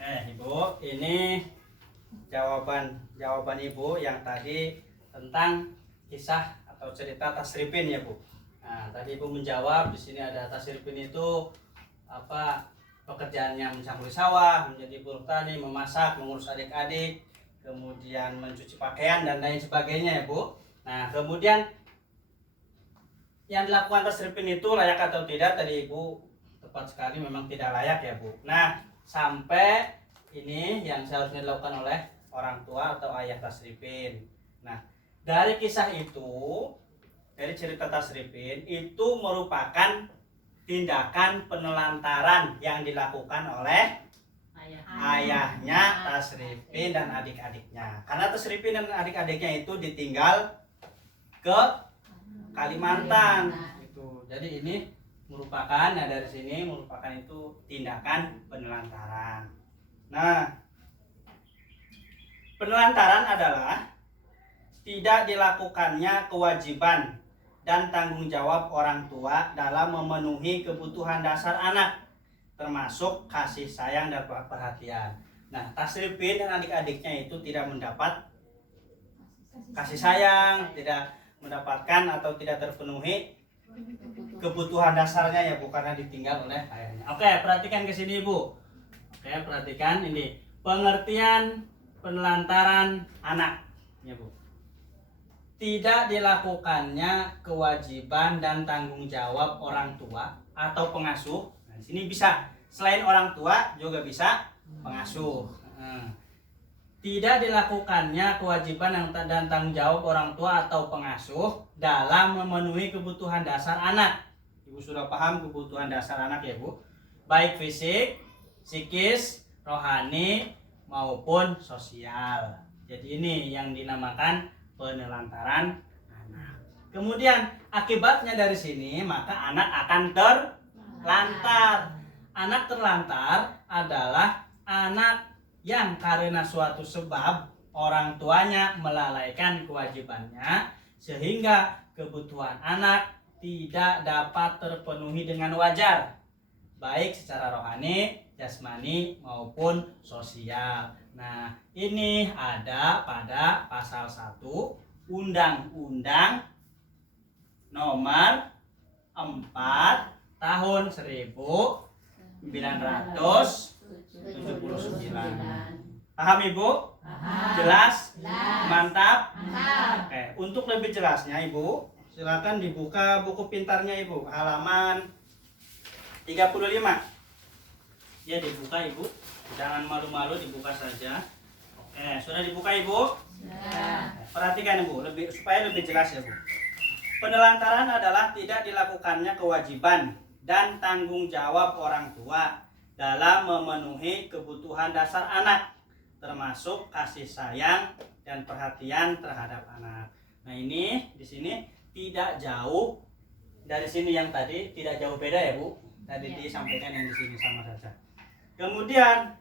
Ibu, ini jawaban Ibu yang tadi tentang kisah atau cerita Tasripin ya Bu. Nah, tadi Ibu menjawab di sini ada Tasripin itu apa pekerjaannya mencangkuli sawah, menjadi buruh tani, memasak, mengurus adik-adik, kemudian mencuci pakaian dan lain sebagainya ya Bu. Nah, kemudian yang dilakukan Tasripin itu layak atau tidak tadi Ibu tepat sekali memang tidak layak ya Bu. Nah, sampai ini yang seharusnya dilakukan oleh orang tua atau ayah Tasripin. Nah, dari kisah itu, dari cerita Tasripin itu merupakan tindakan penelantaran yang dilakukan oleh ayahnya Tasripin dan adik-adiknya. Karena Tasripin dan adik-adiknya itu ditinggal ke Kalimantan. Itu. Jadi ini merupakan, nah dari sini merupakan itu tindakan penelantaran. Nah, penelantaran adalah tidak dilakukannya kewajiban dan tanggung jawab orang tua dalam memenuhi kebutuhan dasar anak, termasuk kasih sayang dan perhatian. Nah, Tasripin dan adik-adiknya itu tidak mendapat kasih sayang, tidak mendapatkan atau tidak terpenuhi kebutuhan dasarnya ya Bu, karena ditinggal oleh ayahnya. Oke, perhatikan ke sini Bu. Oke, perhatikan ini pengertian penelantaran anak ya Bu. Tidak dilakukannya kewajiban dan tanggung jawab orang tua atau pengasuh. Nah, di sini bisa selain orang tua juga bisa pengasuh. Tidak dilakukannya kewajiban dan tanggung jawab orang tua atau pengasuh dalam memenuhi kebutuhan dasar anak. Ibu sudah paham kebutuhan dasar anak ya Bu? Baik fisik, psikis, rohani maupun sosial. Jadi ini yang dinamakan penelantaran anak. Kemudian akibatnya dari sini maka anak akan terlantar. Anak terlantar adalah anak yang karena suatu sebab orang tuanya melalaikan kewajibannya sehingga kebutuhan anak tidak dapat terpenuhi dengan wajar, baik secara rohani, jasmani maupun sosial. Nah, ini ada pada pasal 1 Undang-Undang Nomor 4 Tahun 1979. Paham Ibu? Paham. Jelas? Mantap? Oke, untuk lebih jelasnya Ibu, silakan dibuka buku pintarnya Ibu, halaman 35. Ya, dibuka Ibu. Jangan malu-malu, dibuka saja. Oke, sudah dibuka Ibu? Ya. Perhatikan Ibu, supaya lebih jelas ya Bu. Penelantaran adalah tidak dilakukannya kewajiban dan tanggung jawab orang tua dalam memenuhi kebutuhan dasar anak, termasuk kasih sayang dan perhatian terhadap anak. Nah, ini di sini tidak jauh dari sini yang tadi, tidak jauh beda ya Bu. Tadi disampaikan yang di sini sama saja. Kemudian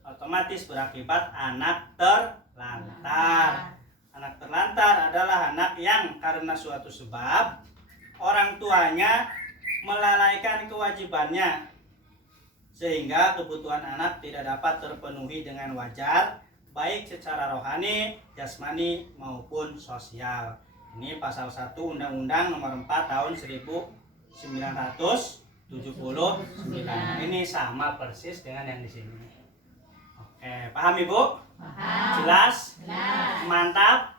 otomatis berakibat anak terlantar. Anak terlantar adalah anak yang karena suatu sebab orang tuanya melalaikan kewajibannya sehingga kebutuhan anak tidak dapat terpenuhi dengan wajar, baik secara rohani, jasmani maupun sosial. Ini pasal 1 Undang-Undang Nomor 4 Tahun 1979. Ini sama persis dengan yang di sini. Oke, paham Ibu? Paham. Jelas? Jelas. Mantap?